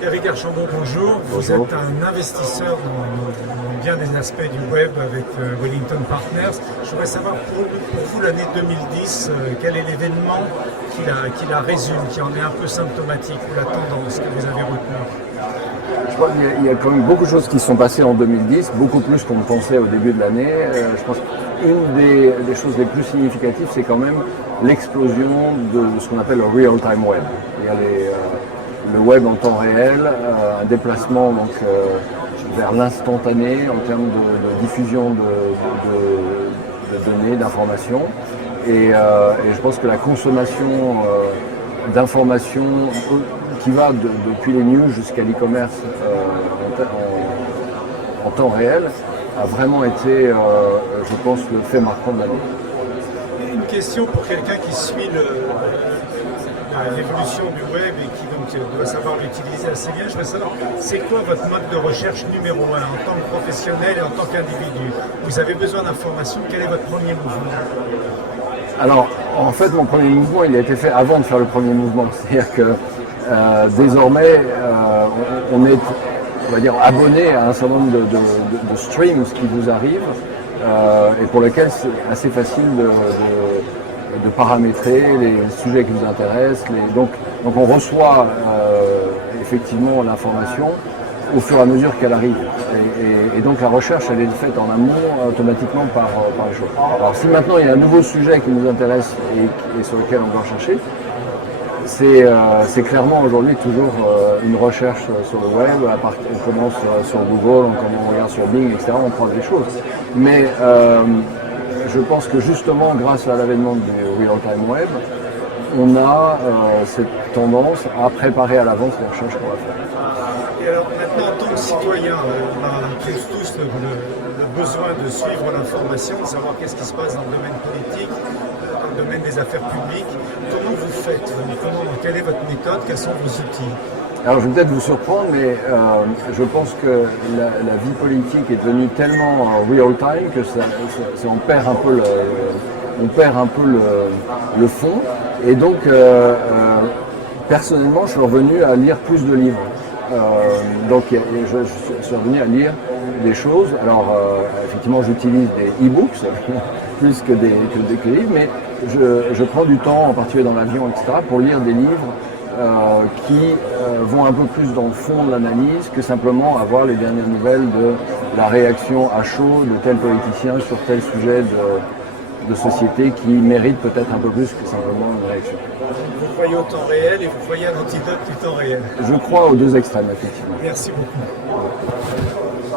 Eric Archambault, bonjour. Vous êtes un investisseur dans bien des aspects du web avec Wellington Partners. Je voudrais savoir pour vous l'année 2010, quel est l'événement qui la résume, qui en est un peu symptomatique, ou la tendance que vous avez retenue? Je crois qu'il y a quand même beaucoup de choses qui se sont passées en 2010, beaucoup plus qu'on ne pensait au début de l'année. Je pense qu'une des choses les plus significatives, c'est quand même l'explosion de ce qu'on appelle le real-time web. Il y a le web en temps réel, un déplacement donc, vers l'instantané en termes de diffusion de données, d'informations. Et je pense que la consommation d'informations qui va depuis les news jusqu'à l'e-commerce en temps réel a vraiment été, je pense, le fait marquant de l'année. Une question pour quelqu'un qui suit l'évolution du web et qui donc doit savoir l'utiliser assez bien. Je voudrais savoir, c'est quoi votre mode de recherche numéro 1 en tant que professionnel et en tant qu'individu? Vous avez besoin d'informations, quel est votre premier mouvement? Alors, en fait, mon premier mouvement, il a été fait avant de faire le premier mouvement. C'est-à-dire que désormais, on est, on va dire, abonné à un certain nombre de streams qui vous arrivent et pour lesquels c'est assez facile de paramétrer les sujets qui nous intéressent. Donc on reçoit effectivement l'information au fur et à mesure qu'elle arrive. Et donc la recherche, elle est faite en amont automatiquement par les choses. Alors si maintenant il y a un nouveau sujet qui nous intéresse et sur lequel on doit chercher, c'est clairement aujourd'hui toujours une recherche sur le web. On commence sur Google, on regarde sur Bing, etc. On croise des choses. Mais je pense que justement, grâce à l'avènement du real-time web, on a cette tendance à préparer à l'avance les recherches qu'on va faire. Et alors maintenant, en tant que citoyen, on a tous le besoin de suivre l'information, de savoir qu'est-ce qui se passe dans le domaine politique, dans le domaine des affaires publiques. Comment vous faites? Quelle est votre méthode? Quels sont vos outils? Alors je vais peut-être vous surprendre, mais je pense que la vie politique est devenue tellement real-time que on perd un peu le fond. Et donc, personnellement, je suis revenu à lire plus de livres. Donc je suis revenu à lire des choses. Alors effectivement, j'utilise des e-books plus que des livres, mais je prends du temps, en particulier dans l'avion, etc., pour lire des livres qui vont un peu plus dans le fond de l'analyse que simplement avoir les dernières nouvelles de la réaction à chaud de tel politicien sur tel sujet de société qui mérite peut-être un peu plus que simplement une réaction. Vous voyez au temps réel et vous voyez à l'antidote du temps réel. Je crois aux deux extrêmes, effectivement. Merci beaucoup.